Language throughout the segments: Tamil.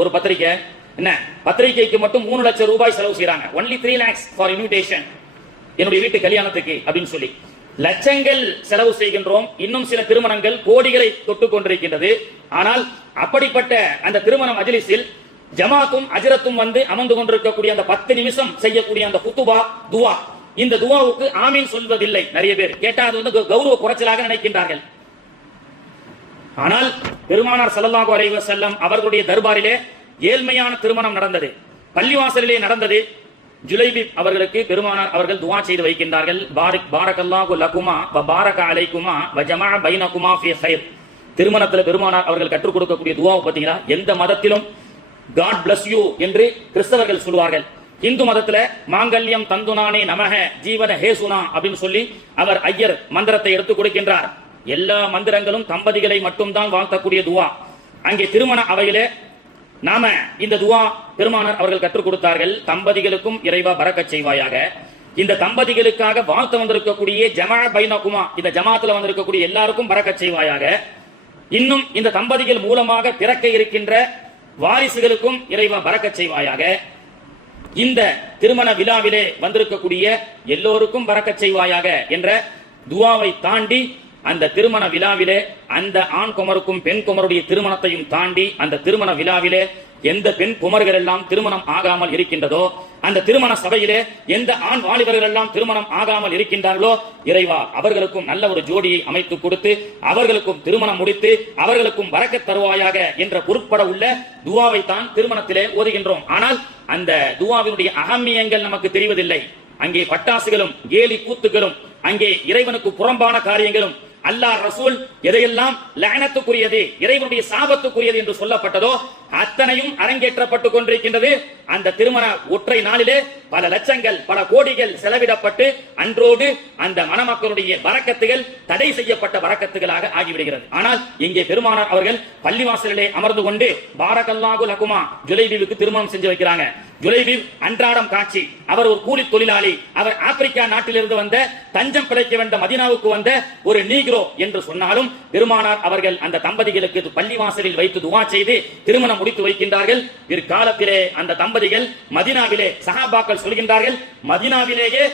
ஒரு பத்திரிக்கை என்ன பத்திரிகைக்கு மட்டும் 3 லட்சம் ரூபாய் செலவு செய்யறாங்க. only 3 lakhs for invitation, என்னுடைய வீட்டு கல்யாணத்துக்கு அப்படின்னு சொல்லி லட்சங்கள் செலவு செய்கின்றோம். இன்னும் சில திருமணங்கள் கோடிகளை தொட்டு கொண்டிருக்கின்றது. ஆனால் அப்படிப்பட்ட அந்த திருமண மஜ்லிஸில் ஜமாத்தும் அஜரத்தும் வந்து அமர்ந்து கொண்டிருக்கக்கூடிய அந்த 10 நிமிஷம் செய்யக்கூடிய அந்த குத்துபா துவா, இந்த துவாவுக்கு ஆமீன் சொல்வதில்லை. நிறைய பேர் கேட்டா அது வந்து கௌரவ குறைச்சலாக நினைக்கின்றார்கள். ஆனால் பெருமானார் ஸல்லல்லாஹு அலைஹி வஸல்லம் அவர்களுடைய தர்பாரிலே ஏழ்மையான திருமணம் நடந்தது, பள்ளிவாசலிலே நடந்தது. ஜுலைபிப் அவர்களுக்கு பெருமானார் அவர்கள் துவா செய்து வைக்கின்றார்கள். பாரக்கல்லாஹு லகுமா வ பாரக அலைக்குமா வ ஜமஅ பைனகுமா ஃபீ கைர். திருமணத்தில் பெருமானார் அவர்கள் கற்றுக் கொடுக்கக்கூடிய துவாவை பார்த்தீங்கன்னா, எந்த மதத்திலும் காட் பிளஸ் யூ என்று கிறிஸ்தவர்கள் சொல்வார்கள். இந்து மதத்துல மாங்கல்யம் தந்துனானே நமக ஜீவன ஹேசுனா அப்படின்னு சொல்லி அவர் ஐயர் மந்திரத்தை எடுத்துக் கொடுக்கின்றார். எல்லா மந்திரங்களும் தம்பதிகளை மட்டும்தான் வாழ்த்தக்கூடிய துவா. அங்கே திருமண அவையிலே நாம இந்த துவா பெருமானார் அவர்கள் கற்றுக் கொடுத்தார்கள். தம்பதிகளுக்கும் இறைவா பரக்கச் செய்வாயாக. இந்த தம்பதிகளுக்காக வாழ்த்து வந்திருக்கக்கூடிய ஜமஅ பைனகுமா, இந்த ஜமாத்துல வந்திருக்கக்கூடிய எல்லாருக்கும் பரக்கச் செய்வாயாக. இன்னும் இந்த தம்பதிகள் மூலமாக பிறக்க இருக்கின்ற வாரிசுகளுக்கும் இறைவா பரக்கச் செய்வாயாக. இந்த திருமண விழாவிலே வந்திருக்கக்கூடிய எல்லோருக்கும் பரக்கச் செய்வாயாக என்ற துவாவை தாண்டி அந்த திருமண விழாவிலே அந்த ஆண் குமருக்கும் பெண் குமருடைய திருமணத்தையும் தாண்டி அந்த திருமண விழாவிலே எந்த பெண் குமர்கள் எல்லாம் திருமணம் ஆகாமல் இருக்கின்றதோ, அந்த திருமண சபையிலே எந்த ஆண் வாலிபர்கள் எல்லாம் திருமணம் ஆகாமல் இருக்கின்றார்களோ, இறைவா அவர்களுக்கும் நல்ல ஒரு ஜோடியை அமைத்து கொடுத்து அவர்களுக்கும் திருமணம் முடித்து அவர்களுக்கும் பரக்கத் தருவாயாக என்ற பொருட்பட உள்ள துவாவை தான் திருமணத்திலே ஓதுகின்றோம். ஆனால் அந்த துவாவினுடைய அகமியங்கள் நமக்கு தெரிவதில்லை. அங்கே பட்டாசுகளும் கேலி கூத்துகளும், அங்கே இறைவனுக்கு புறம்பான காரியங்களும், அல்லாஹ் ரசூல் எதையெல்லாம் லஅனத்துக்குரியது, இறைவனுடைய சாபத்துக்குரியது என்று சொல்லப்பட்டதோ அத்தனையும் அரங்கேற்றப்பட்டுக் கொண்டிருக்கின்றது. அந்த திருமண ஒற்றை நாளிலே பல லட்சங்கள் பல கோடிகள் செலவிடப்பட்டு அன்றோடு அந்த மணமக்களுடைய பரக்கத்துகள் தடை செய்யப்பட்ட பரக்கத்துகளாக ஆகிவிடுகிறது. ஆனால் இங்கே பெருமானார் அவர்கள் பள்ளிவாசலிலே அமர்ந்து கொண்டு பாரக்கல்லாஹு லகுமா ஜுலைபிபுக்கு திருமணம் செஞ்சு வைக்கிறாங்க. ஜுலைபிப் அன்றாடம் காட்சி. அவர் ஒரு கூலி தொழிலாளி. அவர் ஆப்பிரிக்கா நாட்டிலிருந்து வந்த தஞ்சம் பிழைக்க வந்த மதீனாவுக்கு வந்த ஒரு நீக்ரோ என்று சொன்னாலும் பெருமானார் அவர்கள் அந்த தம்பதிகளுக்கு பள்ளிவாசலில் வைத்து துவா செய்து திருமணம் முடித்து வைக்கின்றார்கள். பிற்காலத்திலே அந்த தம்பதிகள் மதீனாவிலே சஹாபாக்கள் சொல்கின்றார்கள், மதீனாவிலேயே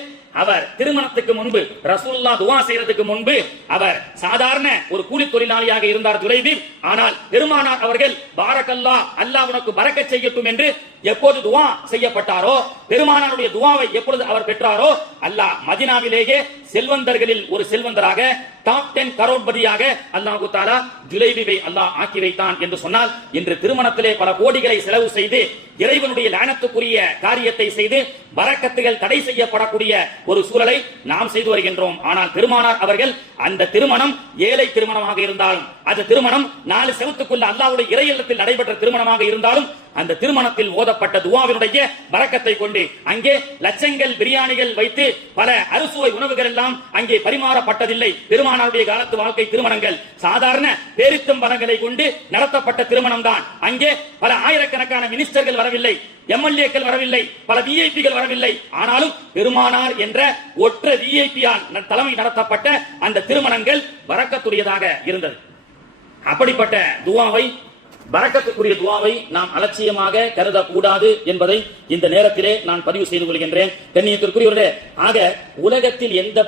அவர் திருமணத்துக்கு முன்பு ரசூலுல்லாஹ் துவா செய்யறதுக்கு முன்பு அவர் சாதாரண ஒரு கூலி தொழிலாளியாக இருந்தார் ஜுலைபிப். ஆனால் பெருமானார் அவர்கள் பாரக்கல்லாஹ், அல்லாஹ் உனக்கு பரக்கத் செய்யட்டும் என்று எப்போது துவா செய்யப்பட்டாரோ, பெருமானாருடைய துவாவை எப்பொழுது அவர் பெற்றாரோ, அல்லாஹ் மதீனாவிலேயே செல்வந்தர்களில் ஒரு செல்வந்தராக டாப் 10 கரோட்பதியாக அல்லாஹ் தஆலா ஜுலைபிபை அல்லாஹ் ஆக்கி வைத்தான் என்று சொன்னால், இன்று திருமணத்திலே பல கோடிகளை செலவு செய்து இறைவனுடைய லானத்துக்குரிய காரியத்தை செய்து பரக்கத்துகள் தடை செய்யப்படக்கூடிய ஒரு சூழலை நாம் செய்து வருகின்றோம். ஆனால் பெருமானார் அவர்கள் அந்த திருமணம் ஏழை திருமணமாக இருந்தாலும், அந்த திருமணம் 4 செவத்துக்குள்ள அல்லாஹ்வுடைய இறை இல்லத்தில் நடைபெற்ற திருமணமாக இருந்தாலும், அந்த திருமணத்தில் ஓதப்பட்ட துவாவினுடைய பரக்கத்தை கொண்டு அங்கே லட்சங்கள் பிரியாணிகள் வைத்து பல அறுசுவை உணவுகள் எல்லாம் அங்கே பரிமாறப்பட்டதில்லை. பெருமானாருடைய காலத்து வாழ்க்கை திருமணங்கள் சாதாரண பேரித்தம்பலங்களை கொண்டு நடத்தப்பட்ட திருமணம் தான். அங்கே பல ஆயிரக்கணக்கான மினிஸ்டர்கள் வரவில்லை, எம்எல்ஏக்கள் வரவில்லை, பல விஐபிகள் வரவில்லை. ஆனாலும் பெருமானார் என்ற ஒற்ற விஐபியால் தலைமை நடத்தப்பட்ட அந்த திருமணங்கள் பரக்கத்துடையதாக இருந்தது. அப்படிப்பட்ட துவாவை, பரக்கத்துக்குரிய துவாவை நாம் அலட்சியமாக கருதக்கூடாது என்பதை இந்த நேரத்திலே நான் பதிவு செய்து கொள்கின்றேன். கண்ணியத்திற்குரியவர்களே, ஆக உலகத்தில் எந்த